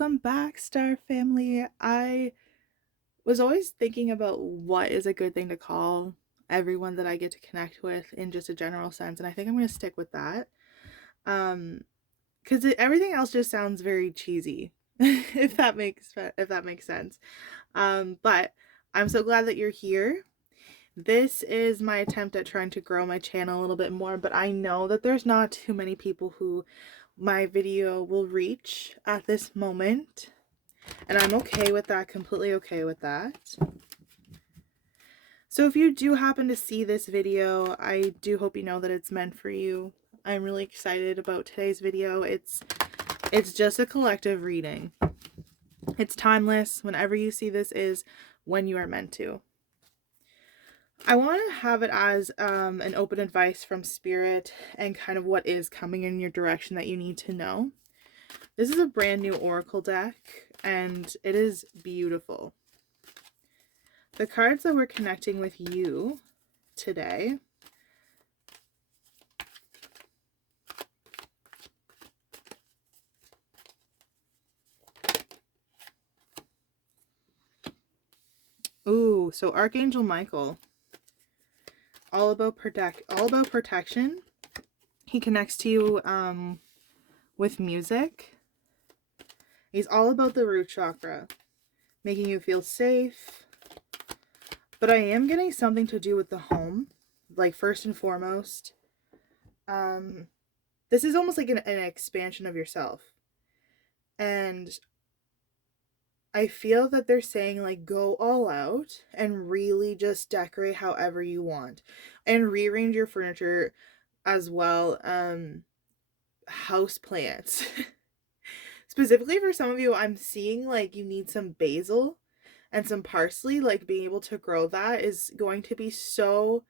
Welcome back, Star Family. I was always thinking about what is a good thing to call everyone that I get to connect with in just a general sense, and I think I'm going to stick with that. Um, because everything else just sounds very cheesy, if that makes sense. But I'm so glad that you're here. This is my attempt at trying to grow my channel a little bit more, but I know that there's not too many people who my video will reach at this moment. And I'm okay with that, completely okay with that. So if you do happen to see this video, I do hope you know that it's meant for you. I'm really excited about today's video. It's just a collective reading. It's timeless. Whenever you see this is when you are meant to. I want to have it as an open advice from spirit and kind of what is coming in your direction that you need to know. This is a brand new oracle deck and it is beautiful. The cards that we're connecting with you today so Archangel Michael, all about protection. He connects to you with music. He's all about the root chakra, making you feel safe. But I am getting something to do with the home, like first and foremost. This is almost like an expansion of yourself. And I feel that they're saying, like, go all out and really just decorate however you want and rearrange your furniture as well. House plants. Specifically for some of you, I'm seeing like you need some basil and some parsley. Like being able to grow that is going to be so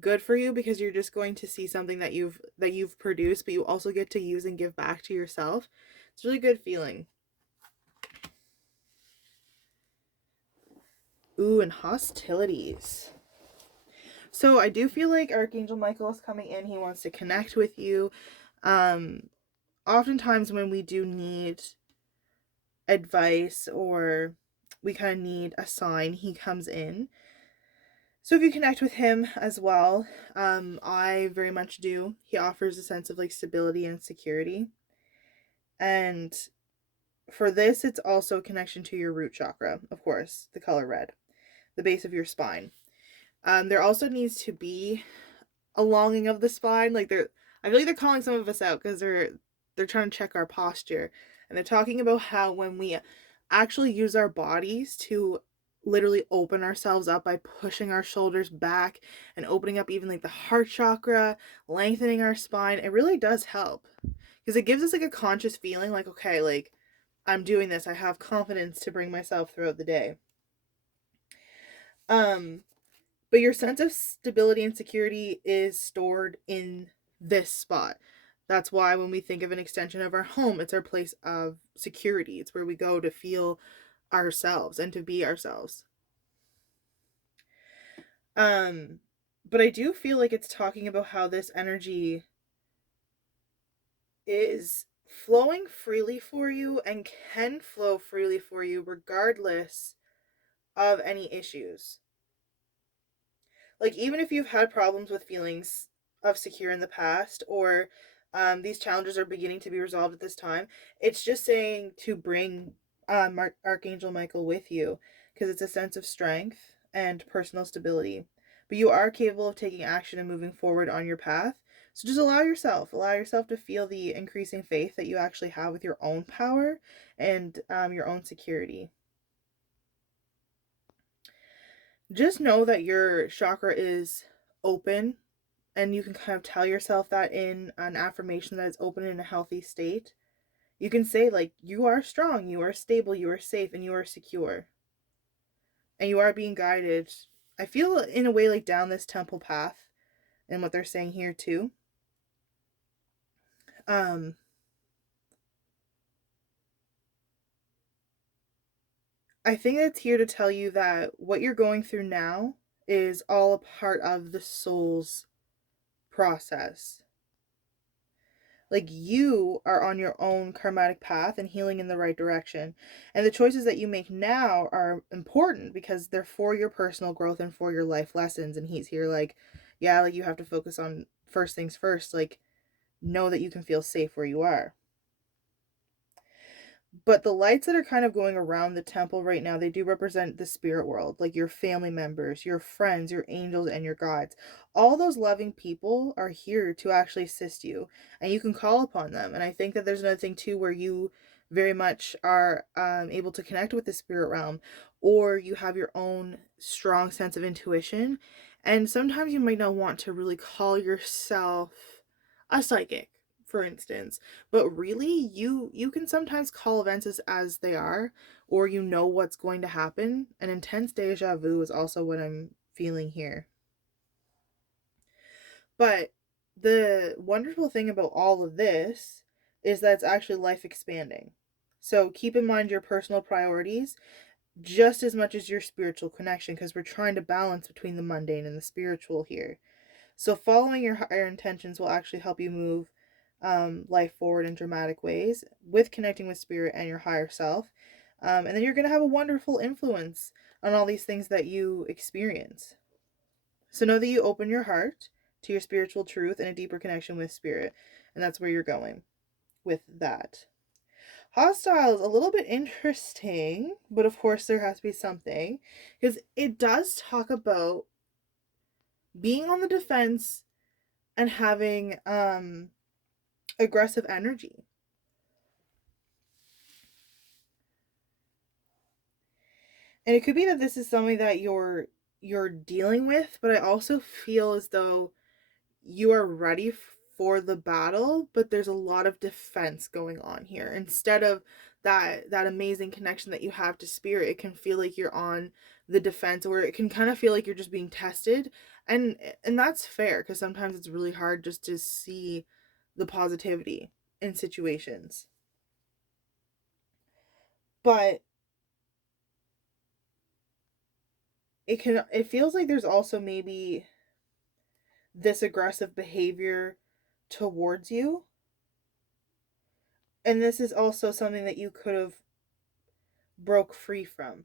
good for you because you're just going to see something that you've produced, but you also get to use and give back to yourself. It's a really good feeling. Ooh, and hostilities. So I do feel like Archangel Michael is coming in. He wants to connect with you. Oftentimes when we do need advice or we kind of need a sign, he comes in. So if you connect with him as well, I very much do. He offers a sense of like stability and security. And for this, it's also a connection to your root chakra, of course, the color red, the base of your spine. There also needs to be a longing of the spine. Like I feel like they're calling some of us out because they're trying to check our posture. And they're talking about how when we actually use our bodies to literally open ourselves up by pushing our shoulders back and opening up even like the heart chakra, lengthening our spine, it really does help. Because it gives us like a conscious feeling like, okay, like I'm doing this. I have confidence to bring myself throughout the day. But your sense of stability and security is stored in this spot. That's why when we think of an extension of our home, it's our place of security. It's where we go to feel ourselves and to be ourselves. But I do feel like it's talking about how this energy is flowing freely for you and can flow freely for you regardless of any issues. Like even if you've had problems with feelings of secure in the past or these challenges are beginning to be resolved at this time, it's just saying to bring Archangel Michael with you because it's a sense of strength and personal stability. But you are capable of taking action and moving forward on your path. So just allow yourself to feel the increasing faith that you actually have with your own power and your own security. Just know that your chakra is open, and you can kind of tell yourself that in an affirmation that is open in a healthy state. You can say, like, you are strong, you are stable, you are safe, and you are secure. And you are being guided, I feel, in a way, like down this temple path, and what they're saying here, too. I think it's here to tell you that what you're going through now is all a part of the soul's process. Like, you are on your own karmatic path and healing in the right direction. And the choices that you make now are important because they're for your personal growth and for your life lessons. And he's here like, yeah, like you have to focus on first things first. Like, know that you can feel safe where you are. But the lights that are kind of going around the temple right now, they do represent the spirit world, like your family members, your friends, your angels, and your gods. All those loving people are here to actually assist you, and you can call upon them. And I think that there's another thing too where you very much are able to connect with the spirit realm, or you have your own strong sense of intuition. And sometimes you might not want to really call yourself a psychic, for instance, but really you can sometimes call events as they are, or you know what's going to happen. An intense deja vu is also what I'm feeling here. But the wonderful thing about all of this is that it's actually life expanding. So keep in mind your personal priorities just as much as your spiritual connection, because we're trying to balance between the mundane and the spiritual here. So following your higher intentions will actually help you move life forward in dramatic ways with connecting with spirit and your higher self. And then you're going to have a wonderful influence on all these things that you experience. So know that you open your heart to your spiritual truth and a deeper connection with spirit. And that's where you're going with that. Hostile is a little bit interesting, but of course there has to be something, because it does talk about being on the defense and having aggressive energy. And it could be that this is something that you're dealing with, but I also feel as though you are ready for the battle, but there's a lot of defense going on here. Instead of that amazing connection that you have to spirit, it can feel like you're on the defense, or it can kind of feel like you're just being tested. And that's fair, because sometimes it's really hard just to see the positivity in situations. But it feels like there's also maybe this aggressive behavior towards you. And this is also something that you could have broke free from.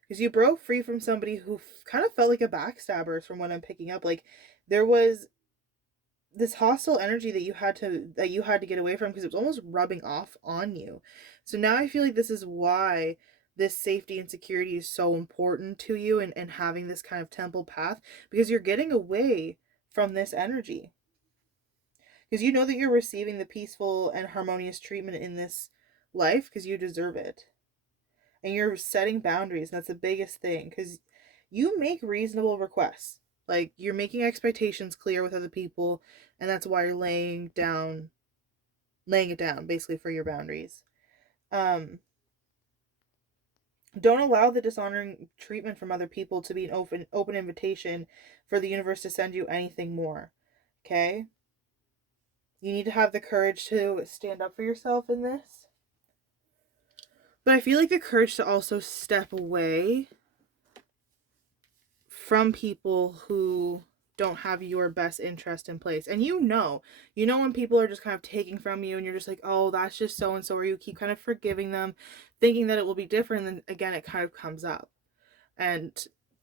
Because you broke free from somebody who kind of felt like a backstabber, from what I'm picking up. Like, there was this hostile energy that you had to get away from, because it was almost rubbing off on you. So now I feel like this is why this safety and security is so important to you, and having this kind of temple path, because you're getting away from this energy, because you know that you're receiving the peaceful and harmonious treatment in this life because you deserve it. And you're setting boundaries, and that's the biggest thing, because you make reasonable requests. Like, you're making expectations clear with other people, and that's why you're laying it down basically for your boundaries. Don't allow the dishonoring treatment from other people to be an open invitation for the universe to send you anything more. Okay? You need to have the courage to stand up for yourself in this. But I feel like the courage to also step away from people who don't have your best interest in place. And when people are just kind of taking from you, and you're just like, oh, that's just so and so, or you keep kind of forgiving them, thinking that it will be different, and then again it kind of comes up. And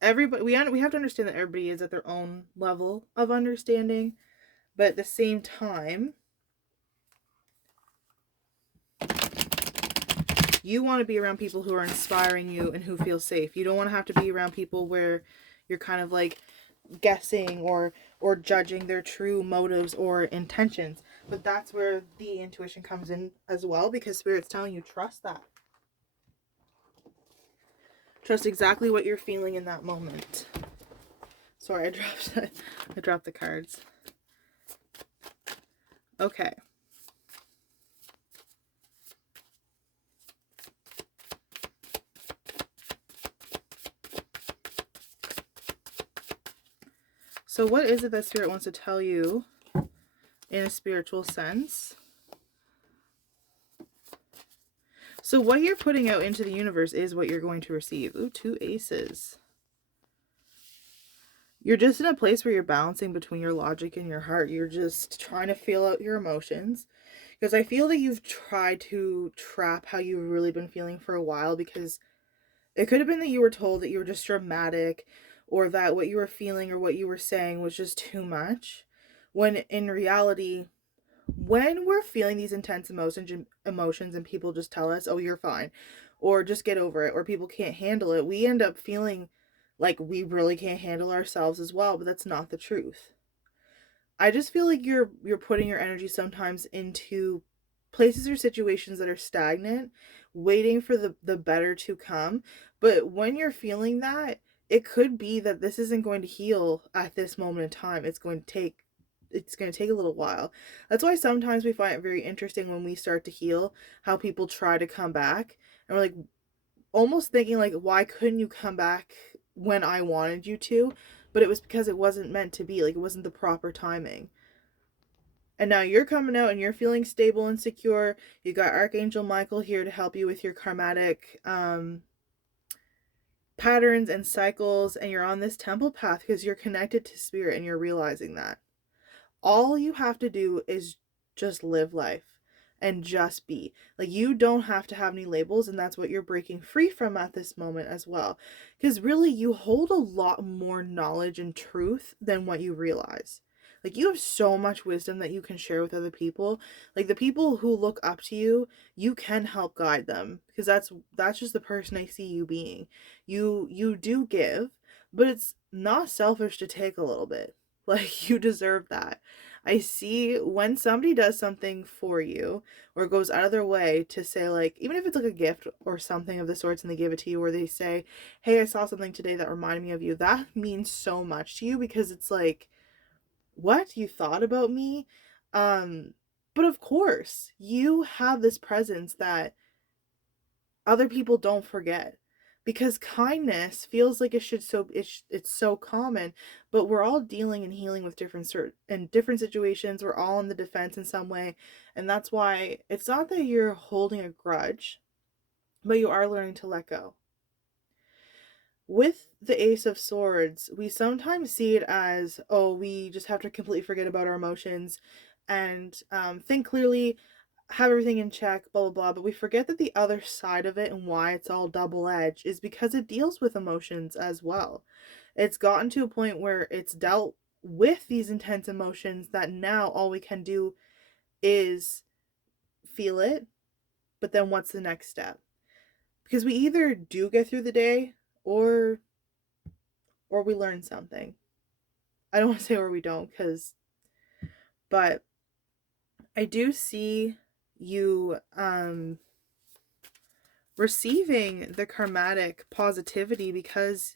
everybody, we have to understand that everybody is at their own level of understanding, but at the same time, you want to be around people who are inspiring you and who feel safe. You don't want to have to be around people where you're kind of like guessing or judging their true motives or intentions. But that's where the intuition comes in as well, because spirit's telling you, trust that. Trust exactly what you're feeling in that moment. Sorry, I dropped the cards. Okay. So what is it that spirit wants to tell you in a spiritual sense? So what you're putting out into the universe is what you're going to receive. Ooh, 2 aces. You're just in a place where you're balancing between your logic and your heart. You're just trying to feel out your emotions. Because I feel that you've tried to trap how you've really been feeling for a while, because it could have been that you were told that you were just dramatic, or that what you were feeling or what you were saying was just too much. When in reality, when we're feeling these intense emotions and people just tell us, "Oh, you're fine," or "Just get over it," or people can't handle it, we end up feeling like we really can't handle ourselves as well, but that's not the truth. I just feel like you're putting your energy sometimes into places or situations that are stagnant, waiting for the better to come. But when you're feeling that, it could be that this isn't going to heal at this moment in time. It's going to take a little while. That's why sometimes we find it very interesting when we start to heal how people try to come back, and we're like almost thinking like, why couldn't you come back when I wanted you to? But it was because it wasn't meant to be. Like, it wasn't the proper timing. And now you're coming out and you're feeling stable and secure. You got Archangel Michael here to help you with your karmatic patterns and cycles, and you're on this temple path because you're connected to spirit and you're realizing that. All you have to do is just live life and just be. Like, you don't have to have any labels, and that's what you're breaking free from at this moment as well. Because really, you hold a lot more knowledge and truth than what you realize. Like, you have so much wisdom that you can share with other people. Like, the people who look up to you, you can help guide them, because that's just the person I see you being. You do give, but it's not selfish to take a little bit. Like, you deserve that. I see when somebody does something for you, or goes out of their way to say, like, even if it's like a gift or something of the sorts, and they give it to you, or they say, "Hey, I saw something today that reminded me of you," that means so much to you, because it's like, what? You thought about me? Um, but of course, you have this presence that other people don't forget, because kindness feels like it's so common, but we're all dealing and healing with different situations. We're all in the defense in some way, and that's why it's not that you're holding a grudge, but you are learning to let go. With the Ace of Swords, we sometimes see it as, oh, we just have to completely forget about our emotions and think clearly, have everything in check, blah blah blah. But we forget that the other side of it, and why it's all double edged, is because it deals with emotions as well. It's gotten to a point where it's dealt with these intense emotions that now all we can do is feel it, but then what's the next step? Because we either do get through the day, or we learn something. I don't want to say where we don't, but I do see you receiving the karmatic positivity, because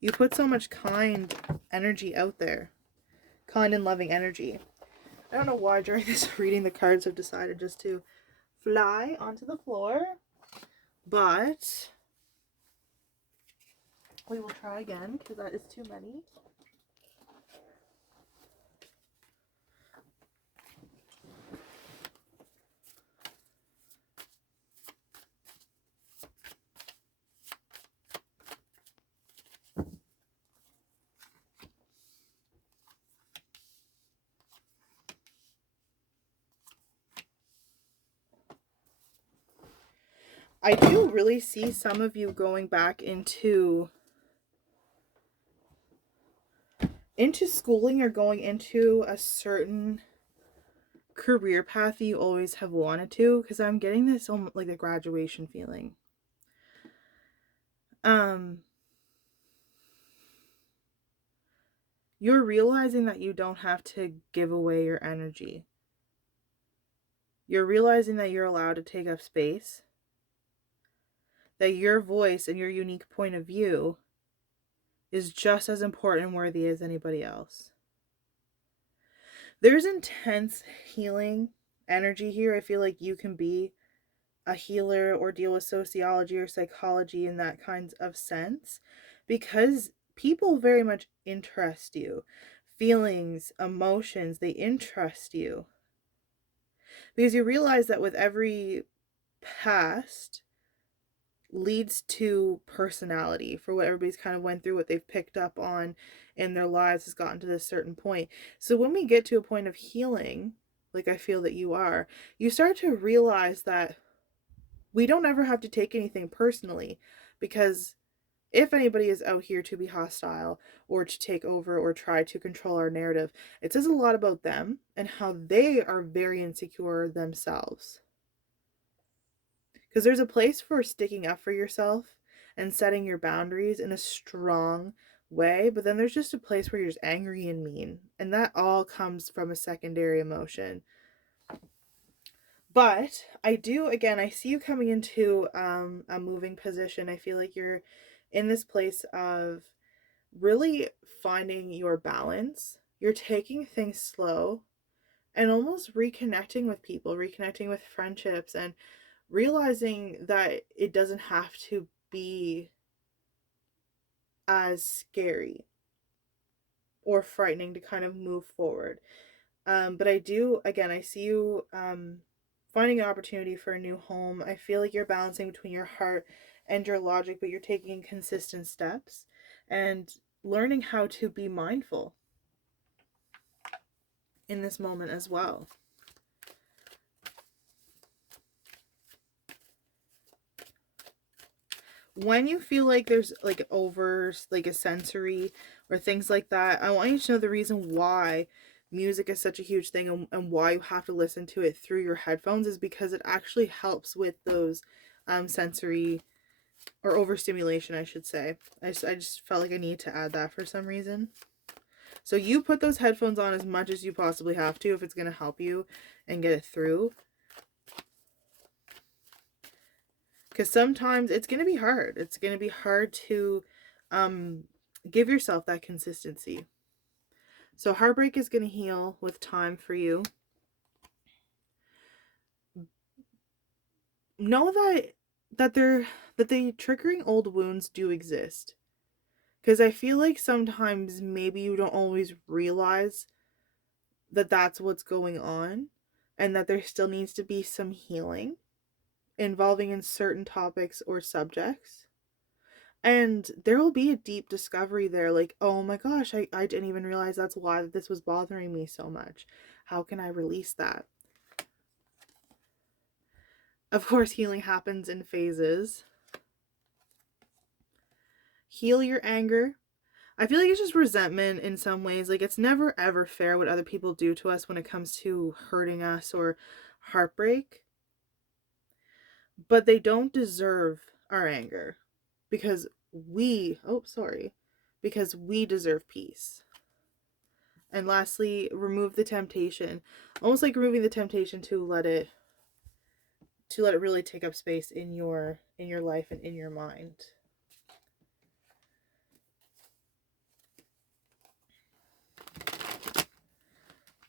you put so much kind energy out there. Kind and loving energy. I don't know why during this reading the cards have decided just to fly onto the floor, but we will try again, because that is too many. I do really see some of you going back into schooling, or going into a certain career path that you always have wanted to, because I'm getting this like a graduation feeling. You're realizing that you don't have to give away your energy. You're realizing that you're allowed to take up space, that your voice and your unique point of view is just as important and worthy as anybody else. There's intense healing energy here. I feel like you can be a healer or deal with sociology or psychology in that kind of sense, because people very much interest you. Feelings, emotions, they interest you. Because you realize that with every past, leads to personality for what everybody's kind of went through, what they've picked up on in their lives has gotten to this certain point. So when we get to a point of healing, like I feel that you are, you start to realize that we don't ever have to take anything personally, because if anybody is out here to be hostile or to take over or try to control our narrative, it says a lot about them and how they are very insecure themselves. Because there's a place for sticking up for yourself and setting your boundaries in a strong way, but then there's just a place where you're just angry and mean. And that all comes from a secondary emotion. But I do, again, I see you coming into a moving position. I feel like you're in this place of really finding your balance. You're taking things slow and almost reconnecting with people, reconnecting with friendships, and realizing that it doesn't have to be as scary or frightening to kind of move forward. But I do, again, I see you finding an opportunity for a new home. I feel like you're balancing between your heart and your logic, but you're taking consistent steps and learning how to be mindful in this moment as well. When you feel like there's like over like a sensory or things like that, I want you to know the reason why music is such a huge thing, and why you have to listen to it through your headphones is because it actually helps with those sensory or overstimulation, I should say. I just felt like I need to add that for some reason. So you put those headphones on as much as you possibly have to if it's going to help you and get it through. Because sometimes it's going to be hard. It's going to be hard to give yourself that consistency. So heartbreak is going to heal with time for you. Know that the triggering old wounds do exist. Because I feel like sometimes maybe you don't always realize that that's what's going on, and that there still needs to be some healing involving in certain topics or subjects. And there will be a deep discovery there, like, oh my gosh, I didn't even realize that's why this was bothering me so much. How can I release that? Of course, healing happens in phases. Heal your anger. I feel like it's just resentment in some ways. Like, it's never ever fair what other people do to us when it comes to hurting us or heartbreak. But they don't deserve our anger, because because we deserve peace. And lastly, remove the temptation. Almost like removing the temptation to let it really take up space in your life and in your mind.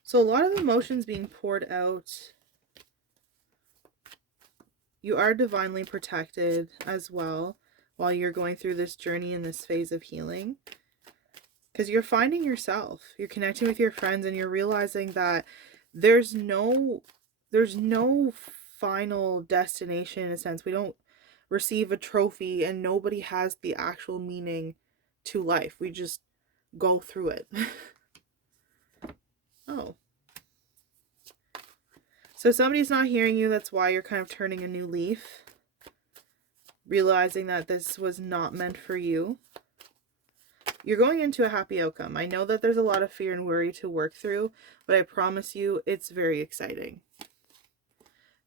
So a lot of emotions being poured out. You are divinely protected as well while you're going through this journey in this phase of healing. Because you're finding yourself. You're connecting with your friends, and you're realizing that there's no final destination in a sense. We don't receive a trophy, and nobody has the actual meaning to life. We just go through it. Oh. So somebody's not hearing you. That's why you're kind of turning a new leaf. Realizing that this was not meant for you. You're going into a happy outcome. I know that there's a lot of fear and worry to work through, but I promise you it's very exciting.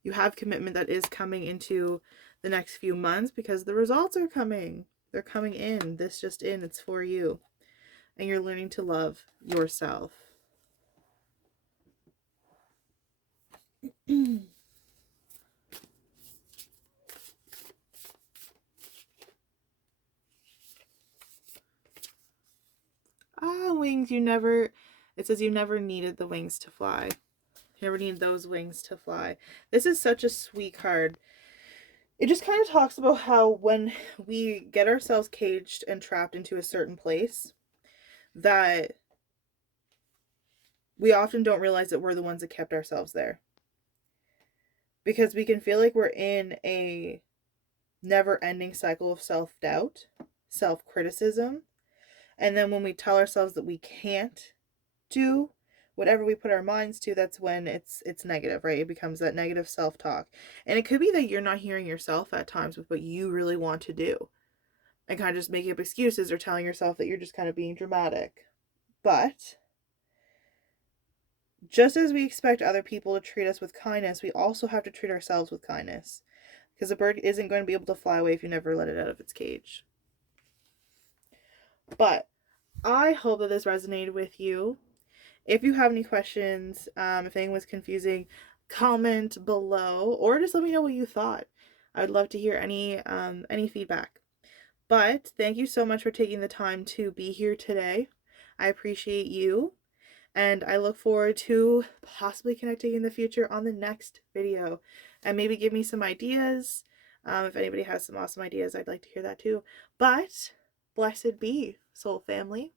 You have commitment that is coming into the next few months because the results are coming. They're coming in. This just in. It's for you. And you're learning to love yourself. Wings. It says you never needed the wings to fly. You never need those wings to fly. This is such a sweet card. It just kind of talks about how when we get ourselves caged and trapped into a certain place, that we often don't realize that we're the ones that kept ourselves there. Because we can feel like we're in a never-ending cycle of self-doubt, self-criticism. And then when we tell ourselves that we can't do whatever we put our minds to, that's when it's negative, right? It becomes that negative self-talk. And it could be that you're not hearing yourself at times with what you really want to do, and kind of just making up excuses or telling yourself that you're just kind of being dramatic. But just as we expect other people to treat us with kindness, we also have to treat ourselves with kindness, because a bird isn't going to be able to fly away if you never let it out of its cage. But I hope that this resonated with you. If you have any questions, if anything was confusing, comment below, or just let me know what you thought. I would love to hear any feedback. But thank you so much for taking the time to be here today. I appreciate you, and I look forward to possibly connecting in the future on the next video, and maybe give me some ideas. If anybody has some awesome ideas, I'd like to hear that too. But blessed be, soul family.